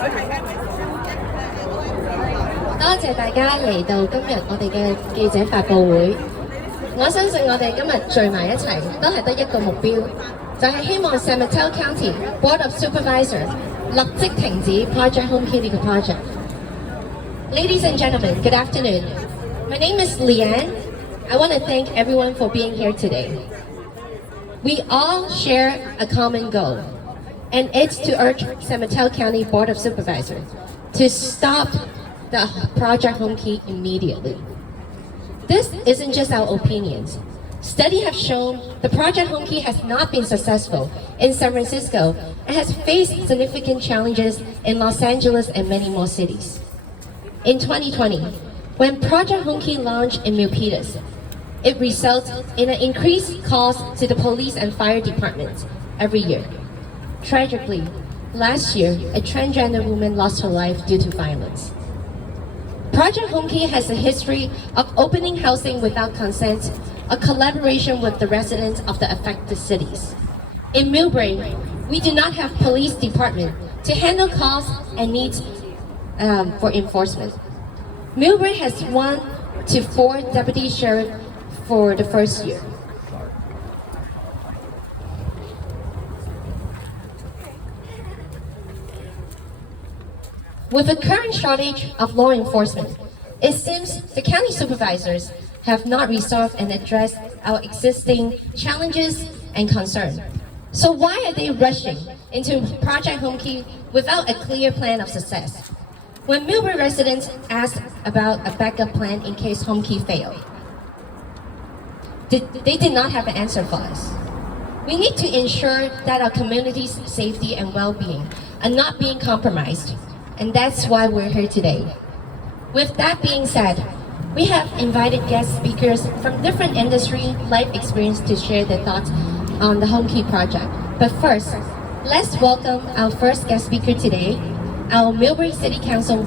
多謝大家嚟到今日我哋嘅記者發佈會。我相信我哋今日聚埋一齊都係得一個目標，就係希望 San Mateo County Board of Supervisors 立即停止 Project Homekey 呢個 project。Ladies and gentlemen, good afternoon. My name is Leanne. I want to thank everyone for being here today. We all share a common goal, and it's to urge San Mateo County Board of Supervisors to stop the Project Homekey immediately. This isn't just our opinions. Studies have shown the Project Homekey has not been successful in San Francisco and has faced significant challenges in Los Angeles and many more cities. In 2020, when Project Homekey launched in Milpitas, it resulted in an increased cost to the police and fire departments every year. Tragically, last year, a transgender woman lost her life due to violence. Project Homekey has a history of opening housing without consent, a collaboration with the residents of the affected cities. In MILLBRAE, we do not have police department to handle calls and needs for enforcement. MILLBRAE has 1 to 4 deputy sheriff for the first year. With the current shortage of law enforcement, it seems the county supervisors have not resolved and addressed our existing challenges and concerns. So why are they rushing into Project Homekey without a clear plan of success? When MILLBRAE residents asked about a backup plan in case Homekey failed, they did not have an answer for us. We need to ensure that our community's safety and well-being are not being compromised. And that's why we're here today. With that being said, we have invited guest speakers from different industry life experience to share their thoughts on the Homekey project. But first, let's welcome our first guest speaker today, our MILLBRAE City Council,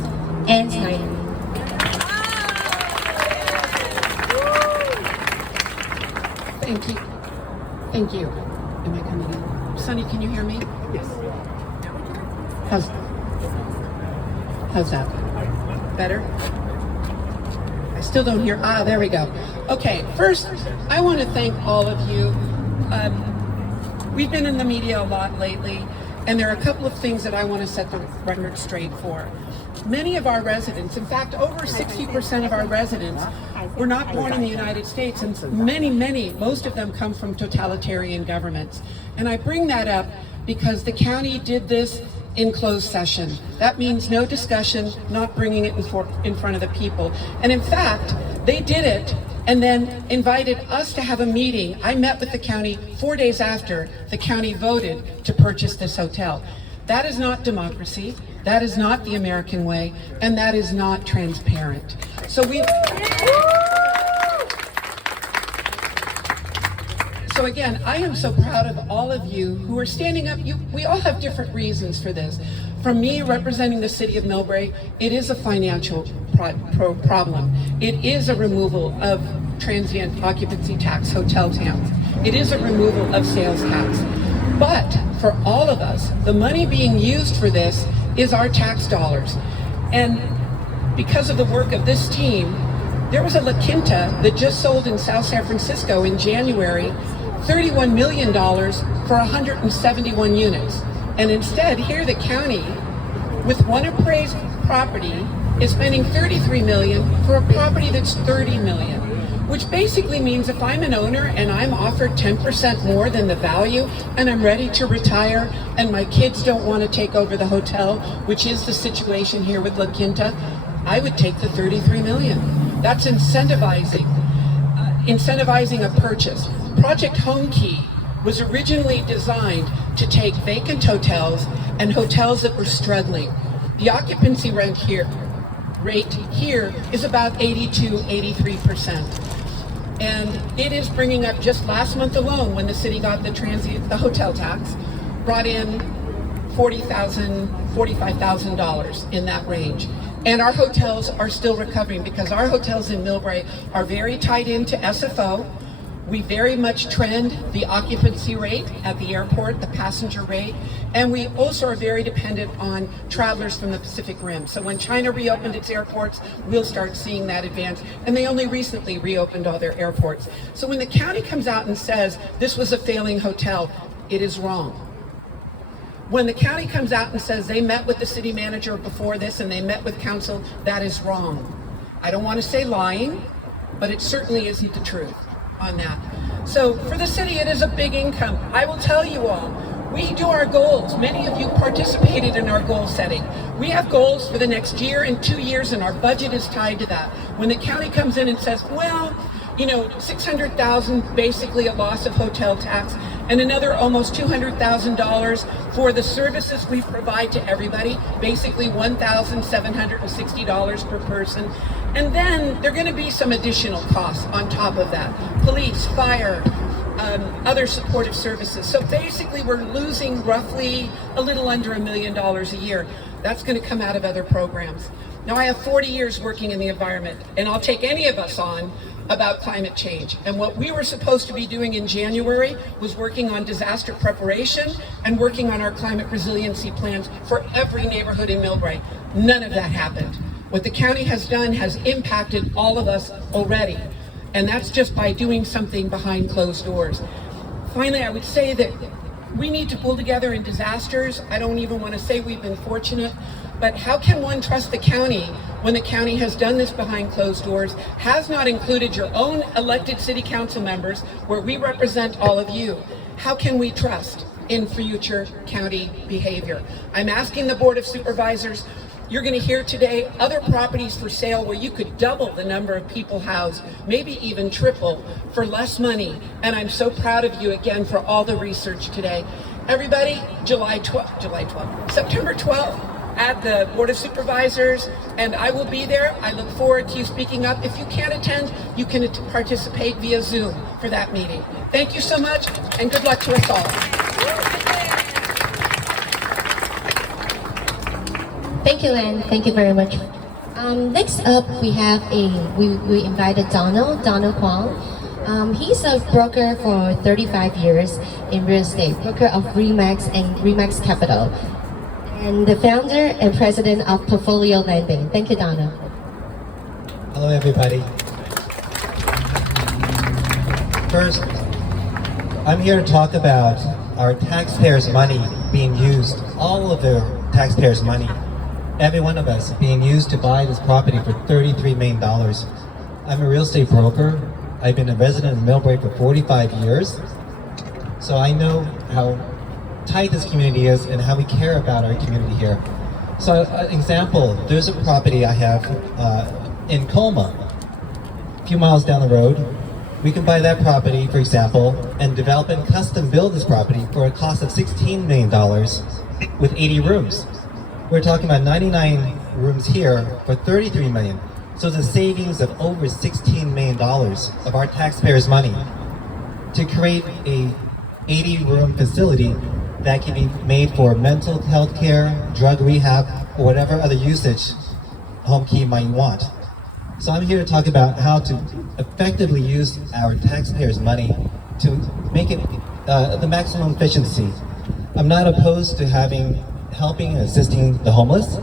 Ann Snyder. Thank you. Thank you. Am I coming in? Sonny, can you hear me? Yes. How's that? Better? I still don't hear. Ah, there we go. Okay, first, I want to thank all of you. We've been in the media a lot lately, and there are a couple of things that I want to set the record straight for. Many of our residents, in fact, over 60% of our residents were not born in the United States, and most of them come from totalitarian governments. And I bring that up because the county did this in closed session. That means no discussion, not bringing it in front of the people. And in fact, they did it and then invited us to have a meeting. I met with the county 4 days after the county voted to purchase this hotel. That is not democracy, that is not the American way, and that is not transparent. So again, I am so proud of all of you who are standing up. We all have different reasons for this. From me representing the city of MILLBRAE, it is a financial problem. It is a removal of transient occupancy tax hotel towns. It is a removal of sales tax. But for all of us, the money being used for this is our tax dollars. And because of the work of this team, there was a La Quinta that just sold in South San Francisco in January, $31 million for 171 units. And instead, here the county, with one appraised property, is spending $33 million for a property that's $30 million, which basically means if I'm an owner and I'm offered 10% more than the value and I'm ready to retire and my kids don't want to take over the hotel, which is the situation here with La Quinta, I would take the $33 million. That's incentivizing a purchase. Project Homekey was originally designed to take vacant hotels and hotels that were struggling. The occupancy rate here is about 82–83%. And it is bringing up, just last month alone, when the city got the hotel tax, brought in $40,000, $45,000 in that range. And our hotels are still recovering because our hotels in MILLBRAE are very tied into SFO. We very much trend the occupancy rate at the airport, the passenger rate, and we also are very dependent on travelers from the Pacific Rim. So when China reopened its airports, we'll start seeing that advance. And they only recently reopened all their airports. So when the county comes out and says this was a failing hotel, it is wrong. When the county comes out and says they met with the city manager before this and they met with council, that is wrong. I don't want to say lying, but it certainly isn't the truth on that. So for the city, it is a big income. I will tell you all, we do our goals. Many of you participated in our goal setting. We have goals for the next year and 2 years, and our budget is tied to that. When the county comes in and says, well, you know, $600,000, basically a loss of hotel tax, and another almost $200,000 for the services we provide to everybody, basically $1,760 per person. And then there are going to be some additional costs on top of that. Police, fire, other supportive services. So basically we're losing roughly a little under $1 million a year. That's going to come out of other programs. Now I have 40 years working in the environment, and I'll take any of us on about climate change. And what we were supposed to be doing in January was working on disaster preparation and working on our climate resiliency plans for every neighborhood in MILLBRAE. None of that happened. What the county has done has impacted all of us already. And that's just by doing something behind closed doors. Finally, I would say that we need to pull together in disasters. I don't even want to say we've been fortunate, but how can one trust the county when the county has done this behind closed doors, has not included your own elected city council members, where we represent all of you? How can we trust in future county behavior? I'm asking the Board of Supervisors, you're going to hear today other properties for sale where you could double the number of people housed, maybe even triple, for less money. And I'm so proud of you again for all the research today. Everybody, September 12th at the Board of Supervisors, and I will be there. I look forward to you speaking up. If you can't attend, you can participate via Zoom for that meeting. Thank you so much, and good luck to us all. Thank you, Len. Thank you very much. Next up, we have we invited Donald Kwong. He's a broker for 35 years in real estate, broker of REMAX and REMAX Capital, and the founder and president of Portfolio Lending. Thank you, Donald. Hello, everybody. First, I'm here to talk about our taxpayers' money being used, all of the taxpayers' money, every one of us being used to buy this property for $33 million. I'm a real estate broker. I've been a resident of MILLBRAE for 45 years. So I know how tight this community is and how we care about our community here. So example, there's a property I have in Colma, a few miles down the road. We can buy that property, for example, and develop and custom build this property for a cost of $16 million with 80 rooms. We're talking about 99 rooms here for $33 million. So it's a savings of over $16 million of our taxpayers' money to create a 80-room facility that can be made for mental health care, drug rehab, or whatever other usage Homekey might want. So I'm here to talk about how to effectively use our taxpayers' money to make it the maximum efficiency. I'm not opposed to helping and assisting the homeless.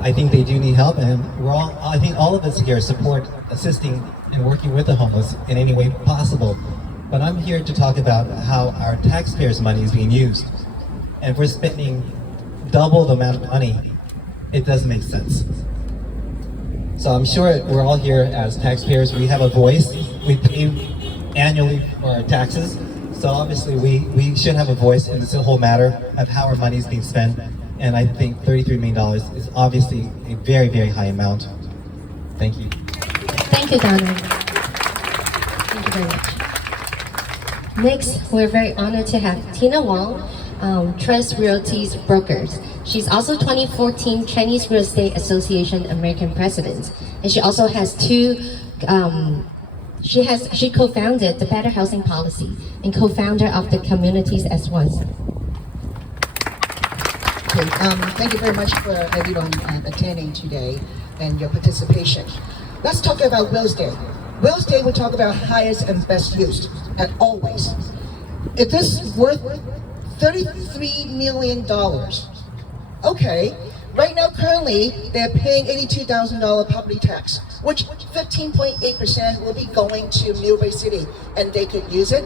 I think they do need help, and I think all of us here support assisting and working with the homeless in any way possible. But I'm here to talk about how our taxpayers' money is being used. And if we're spending double the amount of money, it doesn't make sense. So I'm sure we're all here as taxpayers. We have a voice. We pay annually for our taxes. So obviously we should have a voice in this whole matter of how our money is being spent. And I think $33 million is obviously a very, very high amount. Thank you. Thank you, Donald. Thank you very much. Next, we're very honored to have Tina Wong, Trust Realty's brokers. She's also 2014 Chinese Real Estate Association American President, and she also has she co-founded the Better Housing Policy and co-founder of the Communities as One. Okay, thank you very much for everyone attending today and your participation. Let's talk about real estate. real estate we talk about highest and best use, and always. If this is worth $33 million, okay, right now currently they're paying $82,000 property tax, which 15.8% will be going to MILLBRAE City, and they could use it.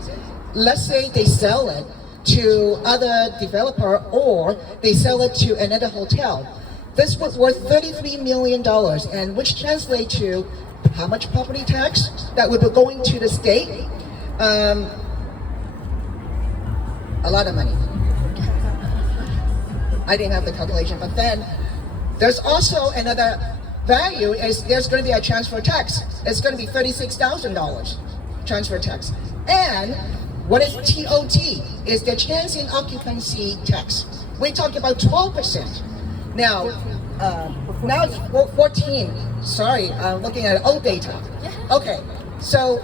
Let's say they sell it to other developer, or they sell it to another hotel. This was worth $33 million, and which translates to how much property tax that would be going to the state? A lot of money. I didn't have the calculation, but then there's also another value is there's going to be a transfer tax. It's going to be $36,000 transfer tax. And what is TOT? Is the transient occupancy tax. We're talking about 12%. Now it's 14. Sorry, I'm looking at old data. Okay, so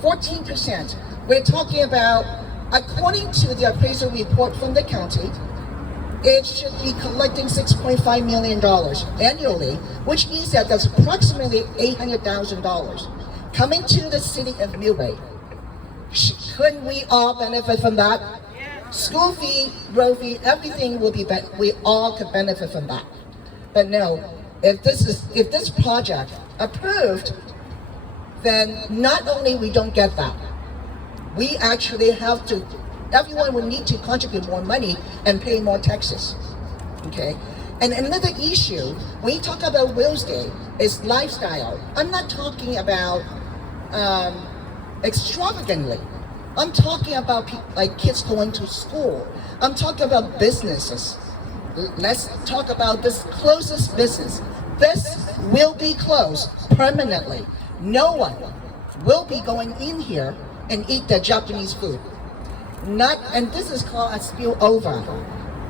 14%. We're talking about, according to the appraisal report from the county, it should be collecting $6.5 million annually, which means that that's approximately $800,000 coming to the city of MILLBRAE. Couldn't we all benefit from that? School fee, road fee, everything will be, we all could benefit from that. But no, if this project approved, then not only we don't get that, we actually have to, everyone will need to contribute more money and pay more taxes, okay? And another issue, when you talk about real estate, is lifestyle. I'm not talking about extravagantly. I'm talking about like kids going to school. I'm talking about businesses. Let's talk about this closest business. This will be closed permanently. No one will be going in here and eat the Japanese food. And this is called a spillover.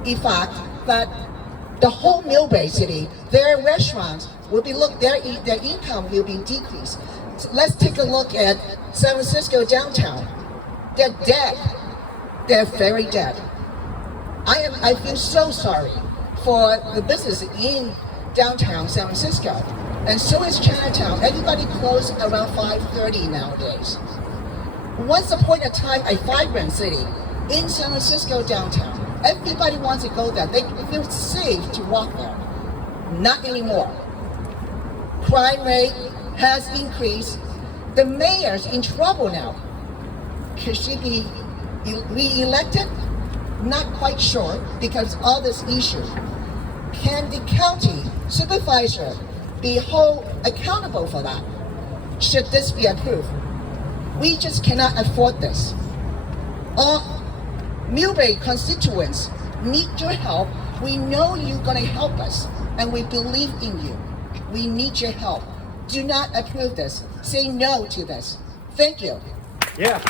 In fact, that the whole MILLBRAE city, their restaurants will be their income will be decreased. So let's take a look at San Francisco downtown. They're dead. They're very dead. I feel so sorry for the business in downtown San Francisco. And so is Chinatown. Everybody closed around 5:30 nowadays. Once upon a time, a vibrant city in San Francisco downtown. Everybody wants to go there. They feel safe to walk there. Not anymore. Crime rate has increased. The mayor's in trouble now. Could she be re-elected? Not quite sure, because of all this issue. Can the county supervisor be held accountable for that? Should this be approved? We just cannot afford this. All MILLBRAE constituents need your help. We know you're going to help us, and we believe in you. We need your help. Do not approve this. Say no to this. Thank you. Yeah.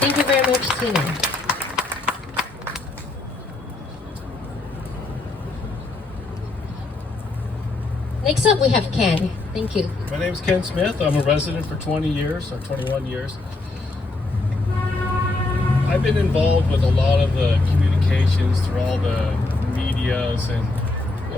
Thank you very much, Tina. Next up, we have Ken. Thank you. My name is Ken Smith. I'm a resident for 20 years, or 21 years. I've been involved with a lot of the communications through all the medias and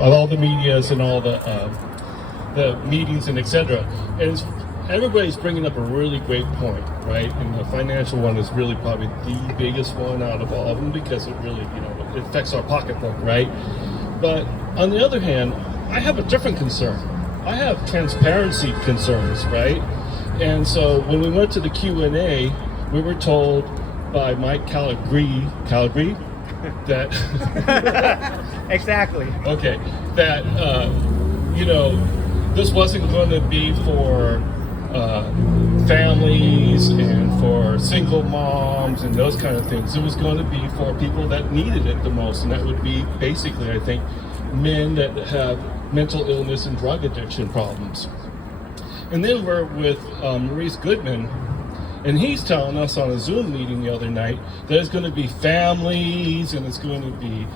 all the meetings and etc. And everybody's bringing up a really great point, right? And the financial one is really probably the biggest one out of all of them, because it really, it affects our pocketbook, right? But on the other hand, I have a different concern. I have transparency concerns, right? And so when we went to the Q&A, we were told by Mike Calgary that exactly. Okay, that this wasn't going to be for families and for single moms and those kind of things. It was going to be for people that needed it the most, and that would be basically, I think, men that have mental illness and drug addiction problems. And then we're with Maurice Goodman, and he's telling us on a Zoom meeting the other night that it's going to be families, and it's going to be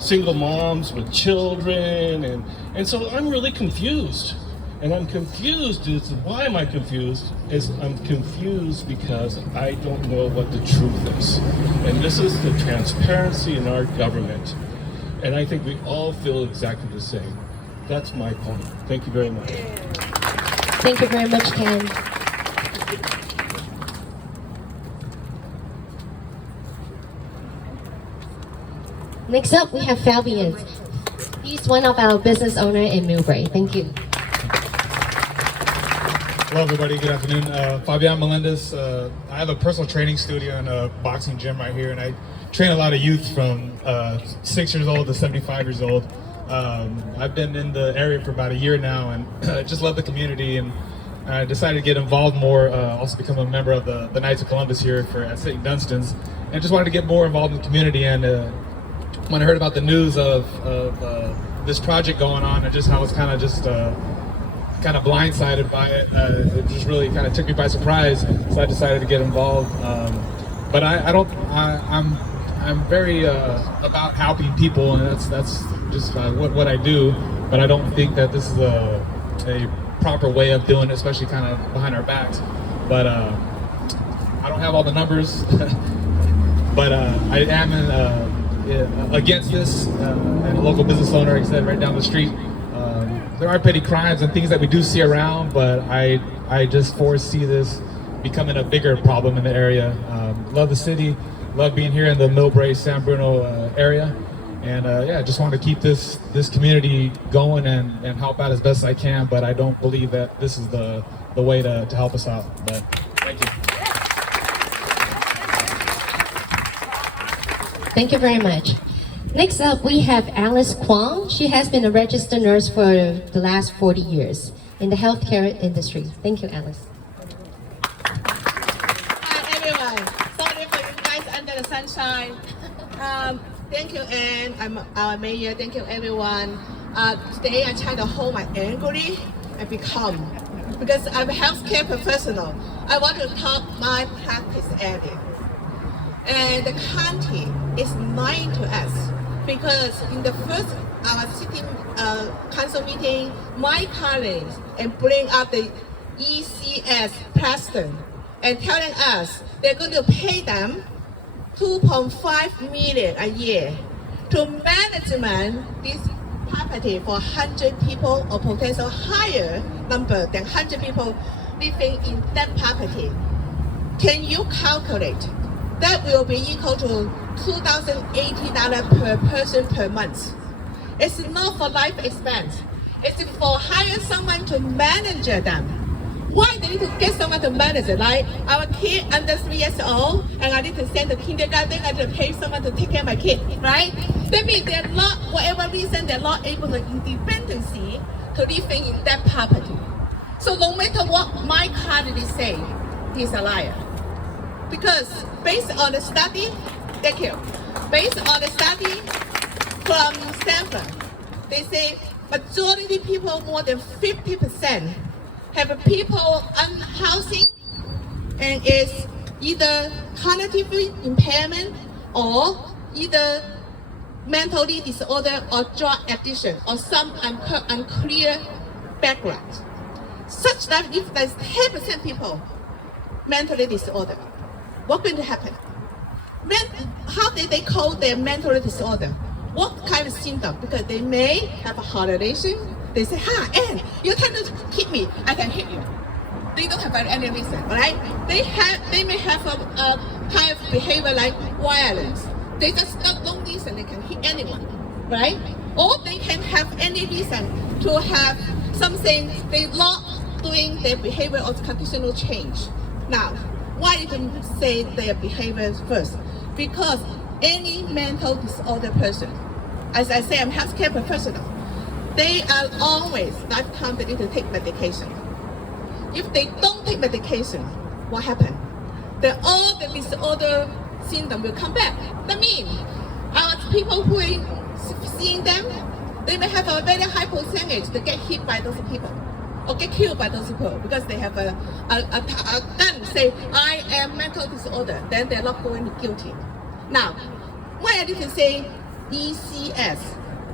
single moms with children, and so I'm really confused. And I'm confused. Why am I confused? I'm confused because I don't know what the truth is. And this is the transparency in our government. And I think we all feel exactly the same. That's my point. Thank you very much. Thank you very much, Ken. Next up, we have Fabian. He's one of our business owners in MILLBRAE. Thank you. Hello everybody, good afternoon. Fabian Melendez. I have a personal training studio and a boxing gym right here, and I train a lot of youth from 6 years old to 75 years old. I've been in the area for about a year now, and just love the community, and I decided to get involved more, also become a member of the Knights of Columbus here at St. Dunstan's, and just wanted to get more involved in the community. And when I heard about the news of this project going on, and just how it's kind of blindsided by it, it just really kind of took me by surprise. So I decided to get involved. But I'm very about helping people, and that's just what I do. But I don't think that this is a proper way of doing it, especially kind of behind our backs. But I don't have all the numbers, but I am against this, and a local business owner, like I said, right down the street. There are petty crimes and things that we do see around, but I just foresee this becoming a bigger problem in the area. Love the city, love being here in the MILLBRAE, San Bruno area, and yeah, just want to keep this community going and help out as best I can. But I don't believe that this is the way to help us out. But thank you. Thank you very much. Next up, we have Alice Kwong. She has been a registered nurse for the last 40 years in the healthcare industry. Thank you, Alice. Hi everyone. Sorry for you guys under the sunshine. Thank you, Anne. I'm our mayor. Thank you, everyone. Today I try to hold my angry and be calm because I'm a healthcare professional. I want to talk my practice area. And the county is lying to us because in the first our city council meeting, my colleagues and bring up the ECS president and telling us they're going to pay them $2.5 million a year to management this property for 100 people or potential higher number than 100 people living in that property. Can you calculate? That will be equal to $2,080 per person per month. It's not for life expense. It's for hire someone to manage them. Why they need to get someone to manage it? Like our kid under 3 years old, and I need to send to kindergarten, I need to pay someone to take care of my kid, right? That means they're not, whatever reason, they're not able to independency to living in that property. So no matter what my colleagues say, he's a liar. Because based on the study, thank you. Based on the study from Stanford, they say majority people, more than 50%, have people unhousing and is either cognitive impairment or either mentally disorder or drug addiction or some unclear background. Such that if there's 10% people mentally disorder, what's going to happen? How did they call their mental disorder? What kind of symptom? Because they may have a hallucination. They say, Anne, you're trying to hit me. I can hit you. They don't have any reason, right? They may have a kind of behavior like violence. They just got no reason they can hit anyone, right? Or they can have any reason to have something they're not doing their behavior or conditional change. Now, why didn't you say their behavior first? Because any mental disorder person, as I say, I'm a healthcare professional, they are always lifetime they need to take medication. If they don't take medication, what happens? All the disorder symptom will come back. That means our people who are seeing them, they may have a very high percentage to get hit by those people or get killed by those people because they have a gun say, I am mental disorder, then they're not going to be guilty. Now, why I didn't say ECS?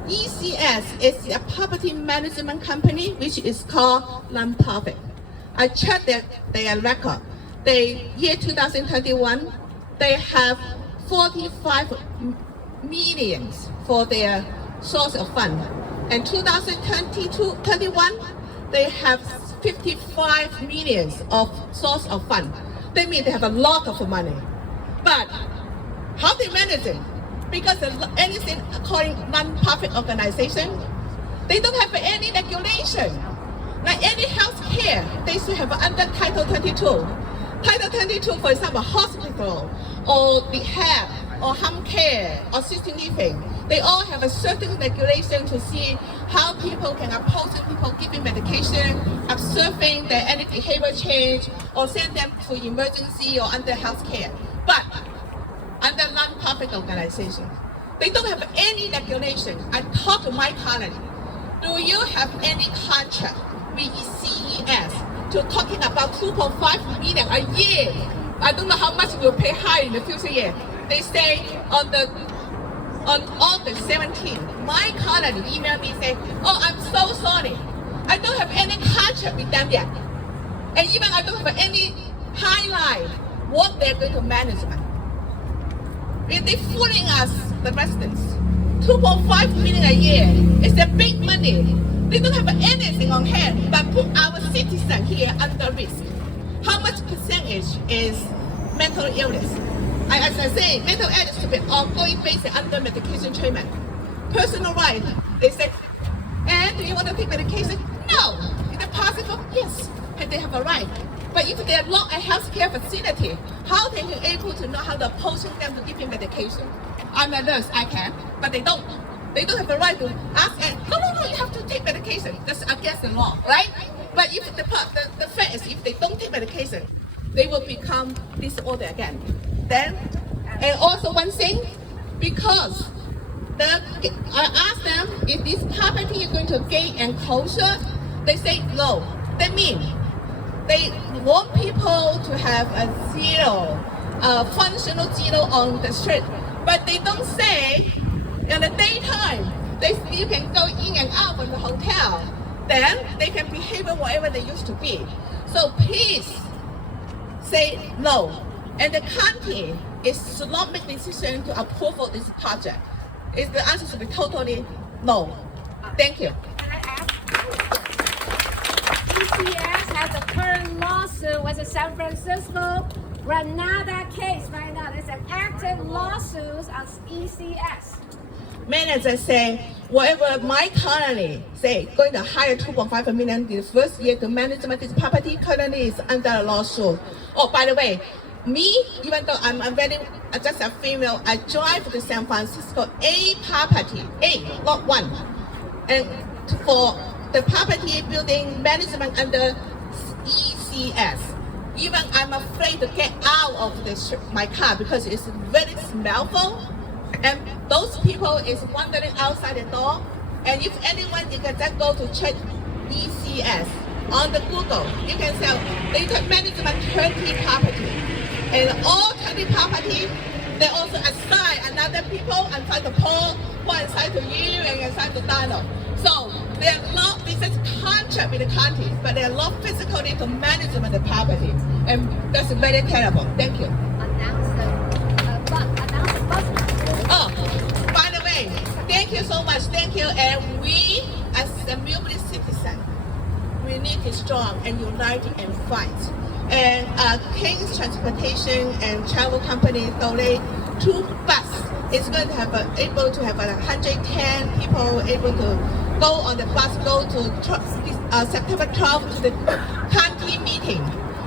ECS is a property management company which is called non-profit. I checked their record. Year 2021, they have 45 million for their source of fund. And 2021, they have 55 million of source of fund. That means they have a lot of money. But how they manage it? Because anything according non-profit organization, they don't have any regulation. Like any health care, they should have under Title 22. Title 22, for example, hospital or rehab or home care or assisted living, they all have a certain regulation to see how people can oppose people giving medication, observing their any behavior change, or send them to emergency or under health care. But under non-profit organization, they don't have any regulation. I talked to my colleague. Do you have any contract with CES to talking about 2.5 million a year? I don't know how much we'll pay high in the future year. They say on August 17th, my colleague emailed me saying, oh, I'm so sorry. I don't have any contract with them yet. And even I don't have any highlight what they're going to manage. They're fooling us, the residents. 2.5 million a year is a big money. They don't have anything on hand, but put our citizens here under risk. How much percentage is mental illness? As I say, mental illness to be ongoing basis under medication treatment. Personal right, they say, and do you want to take medication? No. Is it possible? Yes. And they have a right. But if they are not a healthcare facility, how they are able to know how to oppose them to giving medication? I'm a nurse, I can, but they don't. They don't have the right to ask, and no, you have to take medication. That's against the law, right? But if the fact is, if they don't take medication, they will become disorder again. Then, and also one thing, because I asked them if this property is going to gain enclosure, they say no. That means they want people to have a zero, functional zero on the street, but they don't say in the daytime they still can go in and out from the hotel. Then they can behave whatever they used to be. So please say no. And the county should not make decision to approve of this project. The answer should be totally no. Thank you. ECS has a current lawsuit with the San Francisco Granada case right now. There's an active lawsuit on ECS. Manager say, whatever my colony say, going to hire 2.5 million the first year to manage this property currently is under a lawsuit. Oh, by the way, me, even though I'm just a female, I drive to San Francisco A property, A, not one. And for the property building management under ECS. Even I'm afraid to get out of my car because it's very smellful. And those people is wandering outside the door. And if anyone, you can just go to check ECS on the Google. You can say they management 20 property. And all 20 property, they also assign another people assign to Paul, one assign to you, and assign to Donald. So they're not business contract with the county, but they're not physically to management the property. And that's very terrible. Thank you. Oh, by the way, thank you so much. Thank you. And we, as a MILLBRAE citizen, we need to be strong and unite and fight. And King's Transportation and Travel Company donate 2 buses. It's going to have able to have 110 people able to go on the bus, go to September 12th to the county meeting.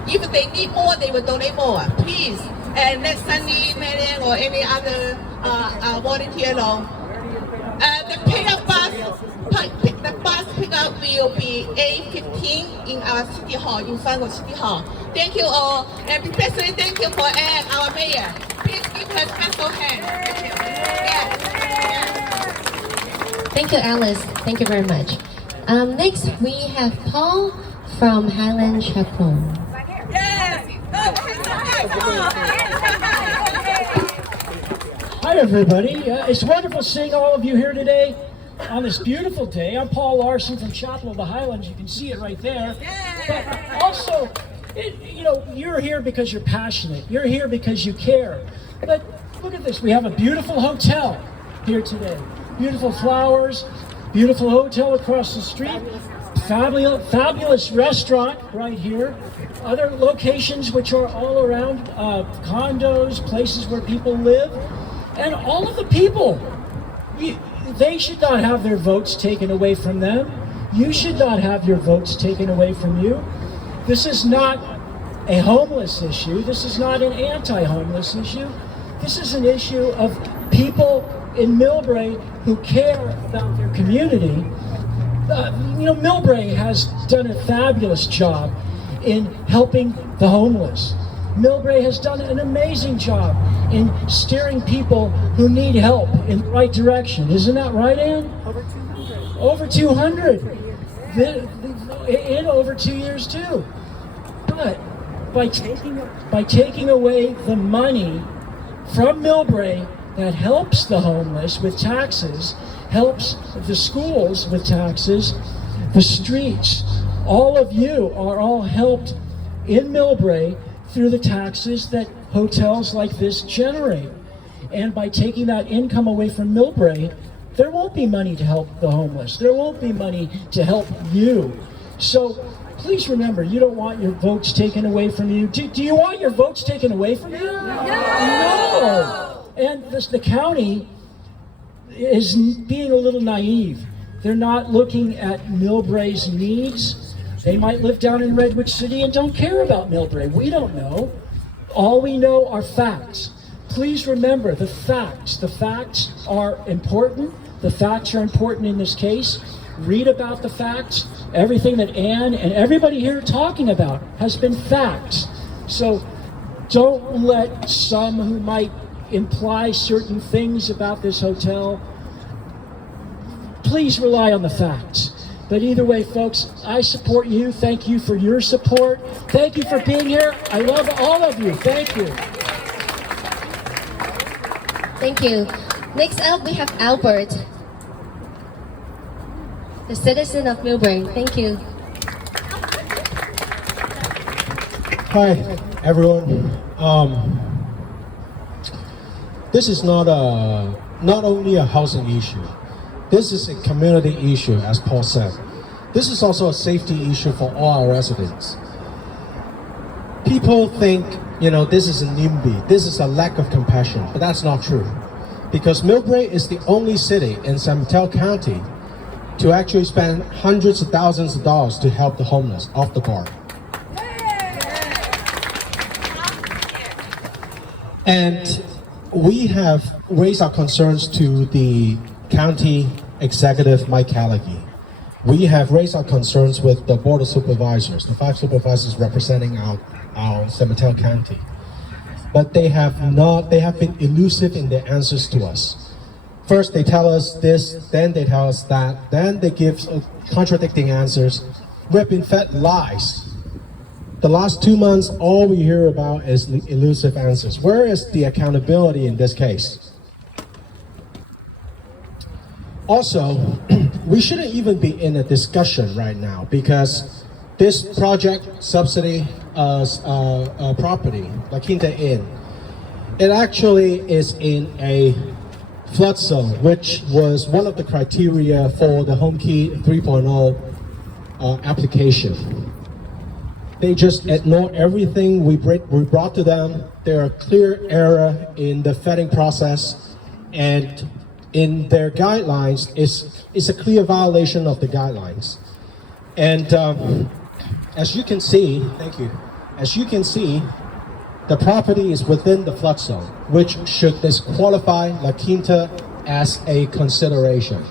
If they need more, they will donate more. Please, and let Sunny, Marian, or any other volunteer know. The pickup bus, the bus pickup will be 8:15 in our City Hall, in front of City Hall. Thank you all, and especially thank you for Anne, our mayor. Please give her a special hand. Thank you. Thank you, Alice. Thank you very much. Next, we have Paul from Highland Chapel. Hi everybody, it's wonderful seeing all of you here today on this beautiful day. I'm Paul Larson from Chapel of the Highlands. You can see it right there. But also, you're here because you're passionate. You're here because you care. But look at this, we have a beautiful hotel here today. Beautiful flowers, beautiful hotel across the street, fabulous restaurant right here. Other locations which are all around, condos, places where people live. And all of the people, they should not have their votes taken away from them. You should not have your votes taken away from you. This is not a homeless issue. This is not an anti-homeless issue. This is an issue of people in MILLBRAE who care about their community. MILLBRAE has done a fabulous job in helping the homeless. MILLBRAE has done an amazing job in steering people who need help in the right direction. Isn't that right, Ann? Over 200. In over 2 years too. But by taking away the money from MILLBRAE that helps the homeless with taxes, helps the schools with taxes, the streets, all of you are all helped in MILLBRAE through the taxes that hotels like this generate. And by taking that income away from MILLBRAE, there won't be money to help the homeless. There won't be money to help you. So please remember, you don't want your votes taken away from you. Do you want your votes taken away from you? No! And the county is being a little naive. They're not looking at MILLBRAE's needs. They might live down in Redwood City and don't care about MILLBRAE. We don't know. All we know are facts. Please remember the facts. The facts are important. The facts are important in this case. Read about the facts. Everything that Ann and everybody here talking about has been facts. So don't let some who might imply certain things about this hotel. Please rely on the facts. But either way, folks, I support you. Thank you for your support. Thank you for being here. I love all of you. Thank you. Thank you. Next up, we have Albert, the citizen of MILLBRAE. Thank you. Hi, everyone. This is not only a housing issue. This is a community issue, as Paul said. This is also a safety issue for all our residents. People think, this is a NIMBY, this is a lack of compassion, but that's not true. Because MILLBRAE is the only city in San Mateo County to actually spend hundreds of thousands of dollars to help the homeless off the bar. And we have raised our concerns to the county executive, Mike Callaghy. We have raised our concerns with the board of supervisors, the 5 supervisors representing our San Mateo County. But they have been elusive in their answers to us. First they tell us this, then they tell us that, then they give contradicting answers. We've been fed lies. The last 2 months, all we hear about is elusive answers. Where is the accountability in this case? Also, we shouldn't even be in a discussion right now because this project subsidy property, La Quinta Inn, it actually is in a flood zone, which was one of the criteria for the Homekey 3.0 application. They just ignore everything we brought to them. There are clear error in the vetting process, and in their guidelines is a clear violation of the guidelines. And as you can see, thank you. As you can see, the property is within the flood zone, which should disqualify La Quinta as a consideration.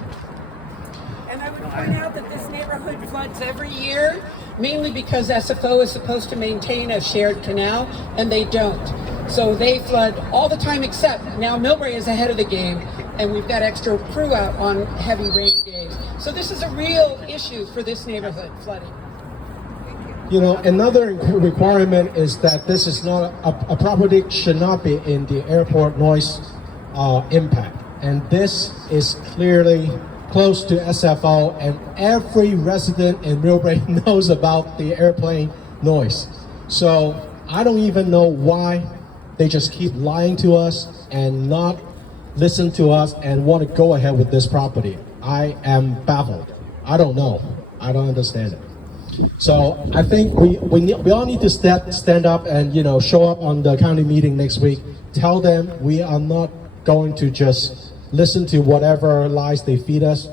And I would point out that this neighborhood floods every year, mainly because SFO is supposed to maintain a shared canal, and they don't. So they flood all the time, except now MILLBRAE is ahead of the game, and we've got extra crew out on heavy rainy days. So this is a real issue for this neighborhood, flooding. Another requirement is that this is not, a property should not be in the airport noise impact. And this is clearly close to SFO, and every resident in MILLBRAE knows about the airplane noise. So I don't even know why they just keep lying to us and not listen to us and want to go ahead with this property. I am baffled. I don't know. I don't understand it. So I think we all need to stand up and show up on the county meeting next week. Tell them we are not going to just listen to whatever lies they feed us.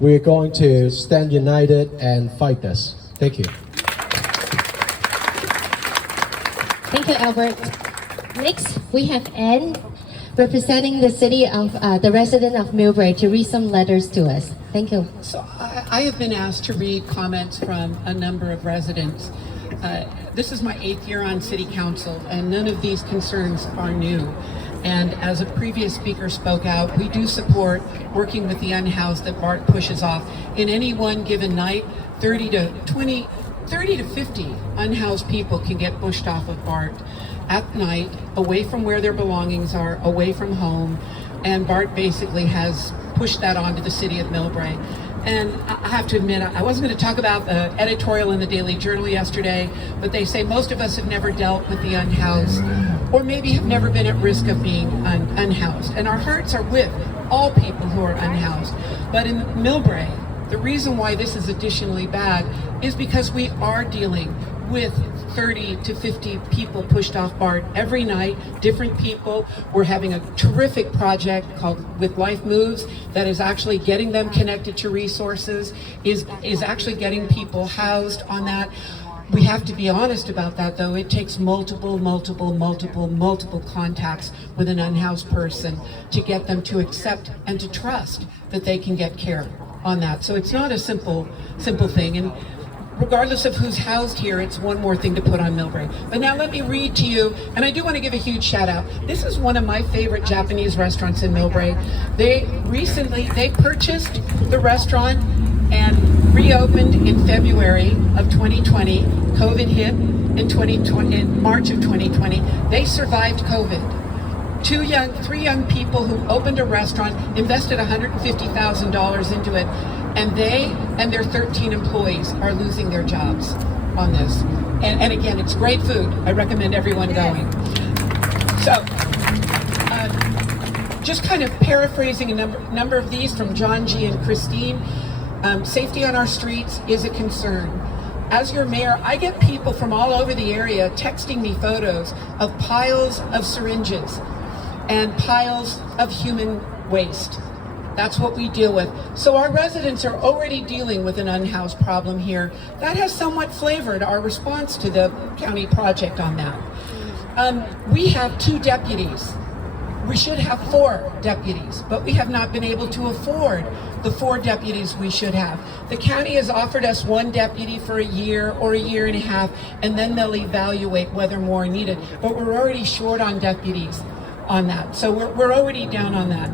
We're going to stand united and fight this. Thank you. Thank you, Albert. Next, we have Anne, representing the city of the resident of MILLBRAE, to read some letters to us. Thank you. So I have been asked to read comments from a number of residents. This is my 8th year on City Council, and none of these concerns are new. And as a previous speaker spoke out, we do support working with the unhoused that BART pushes off. In any one given night, 30 to 50 unhoused people can get pushed off of BART at night, away from where their belongings are, away from home. And BART basically has pushed that onto the city of MILLBRAE. And I have to admit, I wasn't going to talk about the editorial in the Daily Journal yesterday, but they say most of us have never dealt with the unhoused, or maybe have never been at risk of being unhoused. And our hearts are with all people who are unhoused. But in MILLBRAE, the reason why this is additionally bad is because we are dealing with 30 to 50 people pushed off BART every night, different people. We're having a terrific project called With Life Moves that is actually getting them connected to resources, is actually getting people housed on that. We have to be honest about that, though. It takes multiple contacts with an unhoused person to get them to accept and to trust that they can get care on that. So it's not a simple thing. And regardless of who's housed here, it's one more thing to put on MILLBRAE. But now let me read to you, and I do want to give a huge shout out. This is one of my favorite Japanese restaurants in MILLBRAE. They purchased the restaurant and reopened in February of 2020. COVID hit in March of 2020. They survived COVID. Three young people who opened a restaurant, invested $150,000 into it, and they and their 13 employees are losing their jobs on this. And again, it's great food. I recommend everyone going. So, just kind of paraphrasing a number of these from John G. and Christine. Safety on our streets is a concern. As your mayor, I get people from all over the area texting me photos of piles of syringes and piles of human waste. That's what we deal with. So our residents are already dealing with an unhoused problem here. That has somewhat flavored our response to the county project on that. We have 2 deputies. We should have 4 deputies, but we have not been able to afford the 4 deputies we should have. The county has offered us 1 deputy for a year or a year and a half, and then they'll evaluate whether more are needed. But we're already short on deputies on that. So we're already down on that.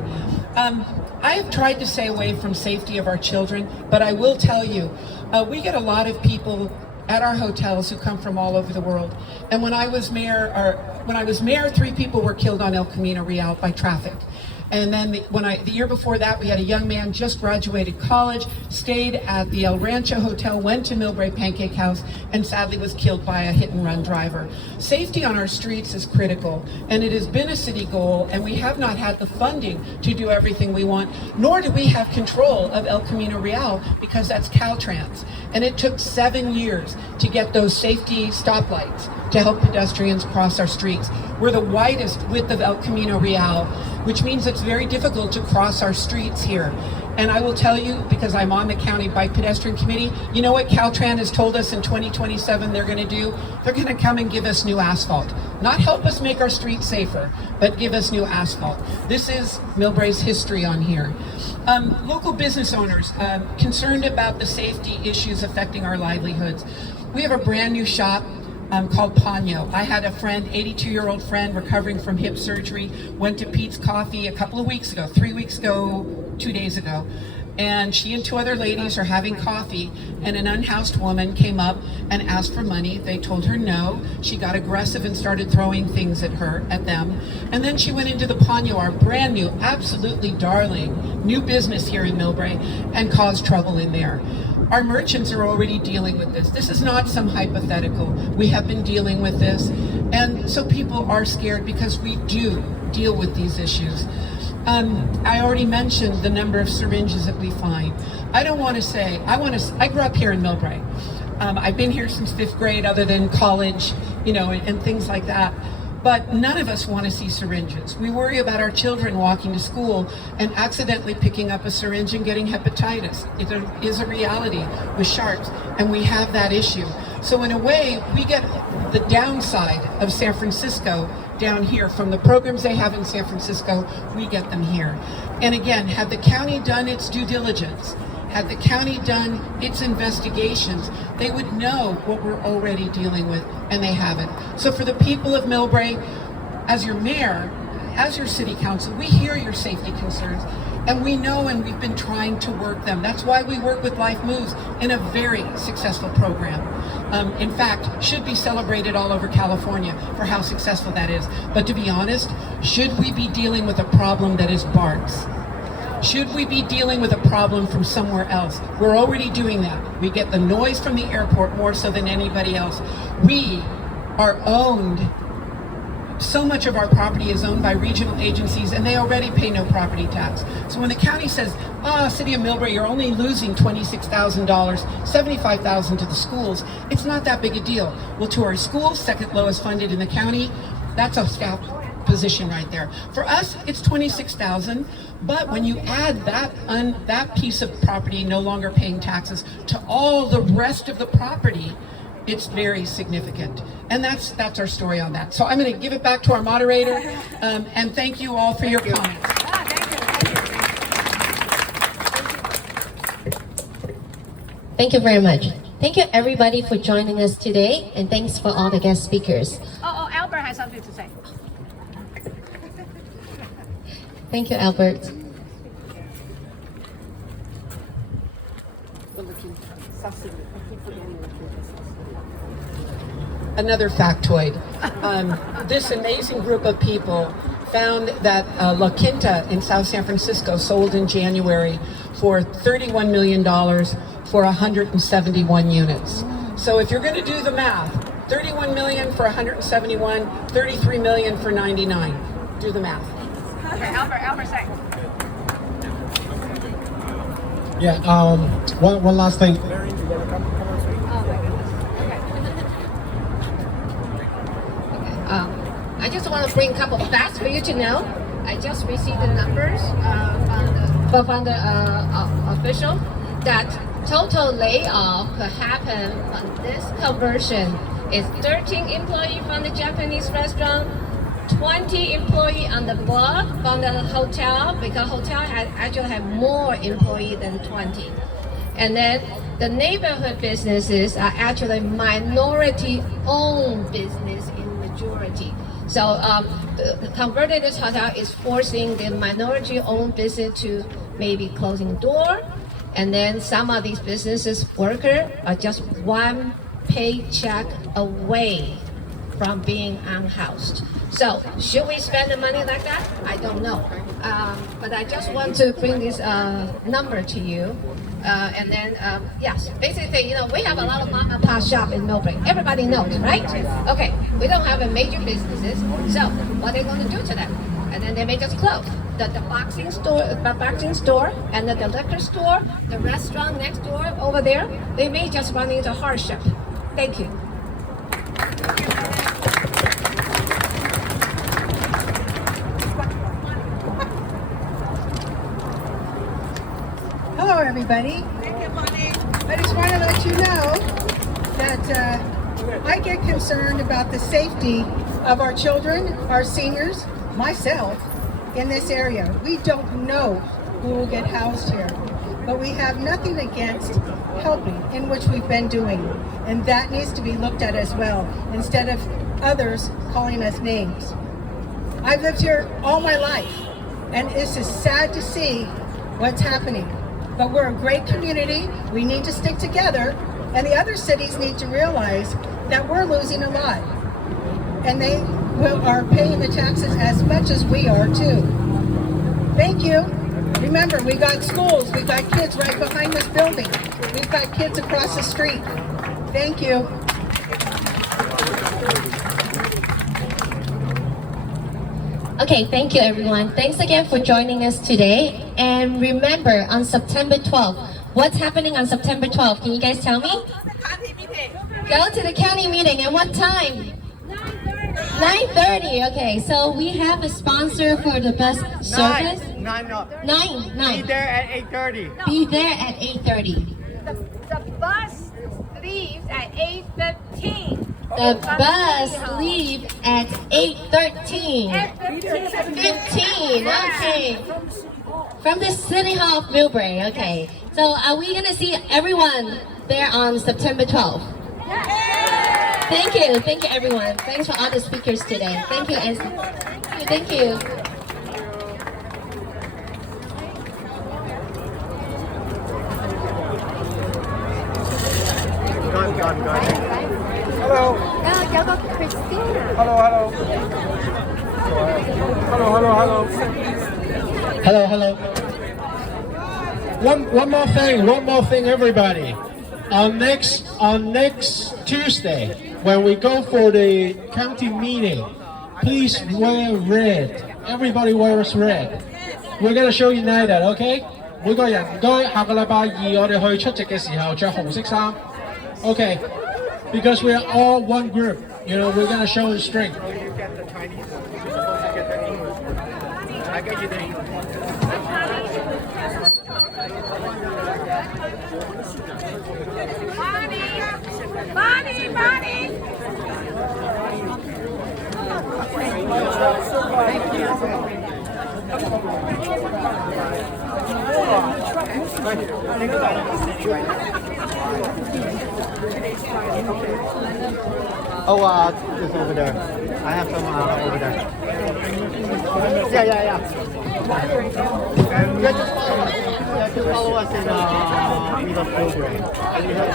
I have tried to stay away from safety of our children, but I will tell you, we get a lot of people at our hotels who come from all over the world. And when I was mayor, 3 people were killed on El Camino Real by traffic. And then the year before that, we had a young man just graduated college, stayed at the El Rancho Hotel, went to MILLBRAE Pancake House, and sadly was killed by a hit-and-run driver. Safety on our streets is critical, and it has been a city goal, and we have not had the funding to do everything we want, nor do we have control of El Camino Real, because that's Caltrans. And it took 7 years to get those safety stoplights to help pedestrians cross our streets. We're the widest width of El Camino Real, which means it's very difficult to cross our streets here. And I will tell you, because I'm on the County Bike Pedestrian Committee, you know what Caltrans has told us in 2027 they're going to do? They're going to come and give us new asphalt. Not help us make our streets safer, but give us new asphalt. This is MILLBRAE's history on here. Local business owners concerned about the safety issues affecting our livelihoods. We have a brand new shop called Ponyo. I had a friend, 82-year-old friend, recovering from hip surgery, went to Pete's Coffee a couple of weeks ago, 3 weeks ago, 2 days ago. And she and 2 other ladies are having coffee, and an unhoused woman came up and asked for money. They told her no. She got aggressive and started throwing things at them. And then she went into the Ponyo, our brand new, absolutely darling new business here in MILLBRAE, and caused trouble in there. Our merchants are already dealing with this. This is not some hypothetical. We have been dealing with this. And so people are scared because we do deal with these issues. I already mentioned the number of syringes that we find. I don't want to say, I grew up here in MILLBRAE. I've been here since 5th grade other than college, you know, and things like that. But none of us want to see syringes. We worry about our children walking to school and accidentally picking up a syringe and getting hepatitis. It is a reality with sharps, and we have that issue. So in a way, we get the downside of San Francisco down here. From the programs they have in San Francisco, we get them here. And again, had the county done its due diligence, had the county done its investigations, they would know what we're already dealing with, and they haven't. So for the people of MILLBRAE, as your mayor, as your city council, we hear your safety concerns, and we know, and we've been trying to work them. That's why we work with Life Moves in a very successful program. In fact, should be celebrated all over California for how successful that is. But to be honest, should we be dealing with a problem that is BART's? Should we be dealing with a problem from somewhere else? We're already doing that. We get the noise from the airport more so than anybody else. We are owned, so much of our property is owned by regional agencies, and they already pay no property tax. So when the county says, City of MILLBRAE, you're only losing $26,000, $75,000 to the schools, it's not that big a deal. Well, to our schools, second lowest funded in the county, that's a staff position right there. For us, it's $26,000, but when you add that piece of property no longer paying taxes to all the rest of the property, it's very significant. And that's our story on that. So I'm going to give it back to our moderator, and thank you all for your comments. Thank you very much. Thank you everybody for joining us today, and thanks for all the guest speakers. Oh, Albert has something to say. Thank you, Albert. Another factoid. This amazing group of people found that La Quinta in South San Francisco sold in January for $31 million for 171 units. So if you're going to do the math, 31 million for 171, 33 million for 99. Do the math. Okay, Albert, say. Yeah, one last thing. I just want to bring a couple of facts for you to know. I just received the numbers from the official that total layoff could happen on this conversion is 13 employees from the Japanese restaurant, 20 employees on the block from the hotel, because hotel actually have more employees than 20. And then the neighborhood businesses are actually minority-owned business in majority. So the converted this hotel is forcing the minority-owned business to maybe closing door, and then some of these businesses workers are just one paycheck away from being unhoused. So should we spend the money like that? I don't know. But I just want to bring this number to you. And then, yes, basically, you know, we have a lot of mom and pop shop in MILLBRAE. Everybody knows, right? Okay, we don't have a major businesses. So what are they going to do to them? And then they may just close. The boxing store, and the liquor store, the restaurant next door over there, they may just run into hardship. Thank you. Hello, everybody. I just want to let you know that I get concerned about the safety of our children, our seniors, myself, in this area. We don't know who will get housed here, but we have nothing against helping, in which we've been doing, and that needs to be looked at as well, instead of others calling us names. I've lived here all my life, and it's just sad to see what's happening. But we're a great community, we need to stick together, and the other cities need to realize that we're losing a lot. And they are paying the taxes as much as we are too. Thank you. Remember, we got schools, we got kids right behind this building. We've got kids across the street. Thank you. Okay, thank you everyone. Thanks again for joining us today. And remember, on September 12th, what's happening on September 12th? Can you guys tell me? Go to the county meeting. At what time? 9:30. Okay, so we have a sponsor for the bus service. 9. Be there at 8:30. Be there at 8:30. The bus leaves at 8:15. The bus leaves at 8:13. 15. Okay. From the City Hall of MILLBRAE. Okay. So are we gonna see everyone there on September 12th? Thank you everyone. Thanks for all the speakers today. Thank you, Ansley. Thank you. Hello. Hello. Hello. One more thing, everybody. On next Tuesday, when we go for the county meeting, please wear red. Everybody wears red. We're gonna show united, okay? 每個人唔該，下個禮拜二我哋去出席嘅時候着紅色衫。Okay, because we are all one group. You know, we're gonna show strength. You get the Chinese. You're supposed to get the English. I get you the English. Bonnie. Oh, it's over there. I have some over there. Yeah. And just follow us in the program. And you have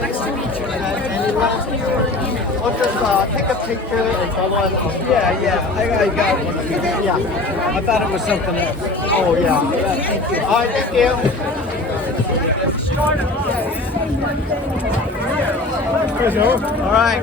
nice to meet you. Or just take a picture and follow us. Yeah. I got one. Yeah. I thought it was something else. Oh, yeah. All right, thank you. All right.